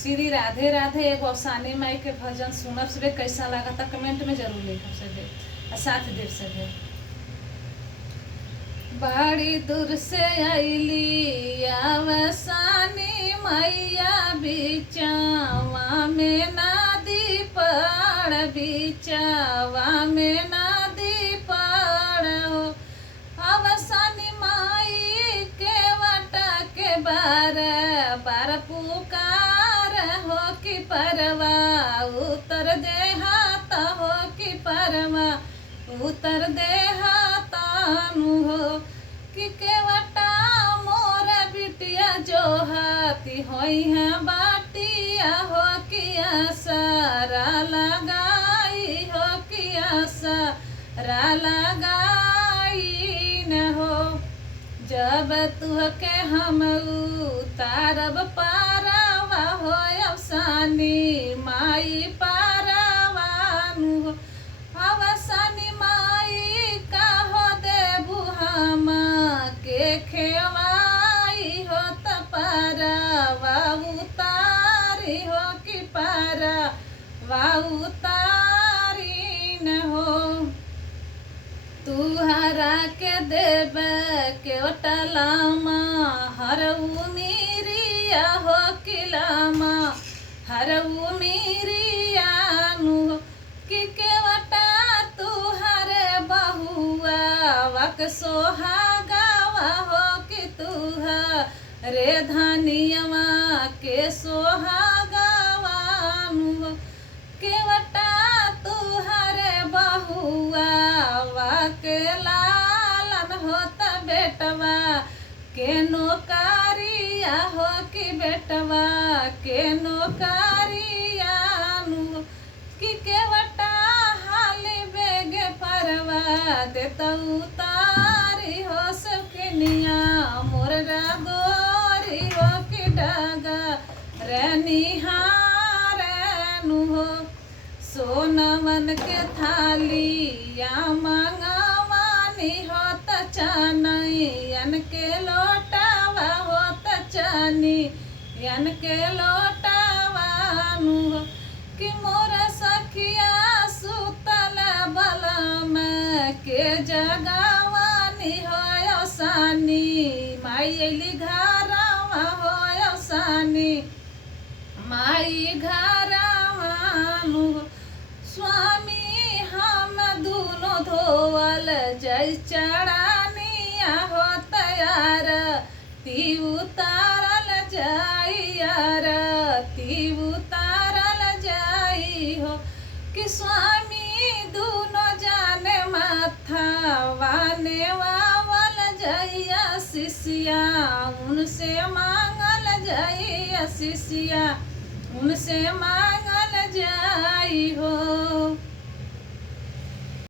श्री राधे राधे एगो अफसानी माई के भजन सुनब से कैसा लगा था कमेंट में जरूर लिखब से साथ देव से। बड़ी दूर से अली अवसानी मैया बिचावा में नदी पड़ बिचावा में नदी पड़ हो अवसानी माई के वटा के बार बार पुकार हो कि परवा उतर दे हाथ हो कि परवा उतर दे हाथानु हो कि केवटा मोर बिटिया जो हाथी होई है बाटिया हो किया सारा लगाई हो किया सारा लगाई न हो जब तुह के हम उतारब पारावा हो अफसानी माई पारावानु हो अवसानी माई का हो देबू हम के खेवाई हो तपरा वाऊ तारी हो कि पारा वाऊ तारी न हो तुहरा के देव के ओटलामा हर उमीरिया हो किलामा हर उमीरिया नु कि केवटा तुहरे बहुआ वक सोहागावा हो कि तुहा रे धनियवा के सोहागावा नु केवटा तुहरे बहुआ वाके लालन होता बेटवा के नौकरिया हो कि बेटवा के नौकरिया नु कि केवटा हाली बेगे परवा देता उतारी हो सखनिया मोर रागोरी हो कि डागा रनिहार नु हो सोनवन के थाली या मंगवानी होत चानैयन के लोटावा होत चानी यन के लोटावानु हो कि मोर सखिया सुतल बलम के जगावानी हो सानी माई अली घरवा हो सानी माई घरवानु हो स्वामी हम दूनो धोवल जय चढ़ानिया हो तैयार ती उतारल जाइयार ती उतारल जाई हो कि स्वामी दूनो जाने माथा वाने वावल जइया शिष्या उनसे मांगल जइया शिष्या उनसे मांगल जाई हो।